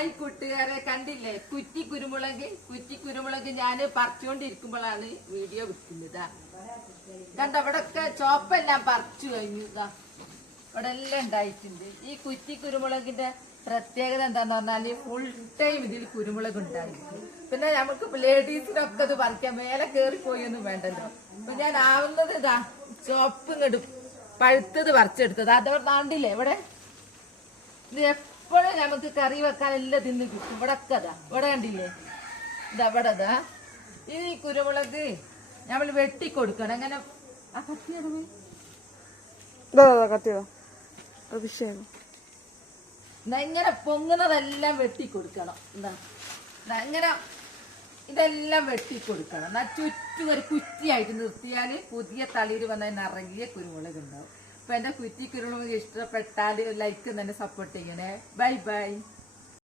Hi കൂട്ടുകാരെ, കണ്ടില്ലേ കുറ്റി കുരുമുളക് ഞാൻ പറിച്ചുകൊണ്ടിരിക്കുമ്പോഴാണ് വീഡിയോ വിൽക്കുന്നത്. കണ്ട ഇവിടൊക്കെ ചോപ്പെല്ലാം പറിച്ചു കഴിഞ്ഞു. ഇവിടെ എല്ലാം ഉണ്ടായിട്ടുണ്ട്. ഈ കുറ്റി കുരുമുളകിന്റെ പ്രത്യേകത എന്താന്ന് പറഞ്ഞാല് ഫുൾ ടൈം ഇതിൽ കുരുമുളക് ഉണ്ടായിരിക്കും. പിന്നെ നമുക്ക് ലേഡീസിനൊക്കെ ഇത് പറിക്കാൻ മേലെ കയറിപ്പോയൊന്നും വേണ്ടല്ലോ. അപ്പൊ ഞാൻ ആവുന്നത് ചോപ്പ് ഇങ്ങോട്ട് പഴുത്തത് പറിച്ചെടുത്തത്. അതവിടെ നാണ്ടില്ലേ ഇവിടെ ഇത് എപ്പോഴും നമുക്ക് കറി വെക്കാൻ എല്ലാം തിന്ന് കിട്ടും. ഇവിടെ ഇവിടെ കണ്ടില്ലേ, ഇവിടെ ഈ കുരുമുളക് നമ്മൾ വെട്ടിക്കൊടുക്കണം. അങ്ങനെ ഇങ്ങനെ പൊങ്ങുന്നതെല്ലാം വെട്ടിക്കൊടുക്കണം. ഇങ്ങനെ ഇതെല്ലാം വെട്ടിക്കൊടുക്കണം. എന്നാൽ ചുറ്റും ഒരു കുറ്റിയായിട്ട് നിർത്തിയാൽ പുതിയ തളിര് വന്നാൽ നിറങ്ങിയ കുരുമുളക് ഉണ്ടാവും. അപ്പൊ എന്റെ കുറ്റി കുരുമുളക് ഇഷ്ടപ്പെട്ടാൽ ലൈക്ക് തന്നെ സപ്പോർട്ട് ചെയ്യണേ. Bye bye.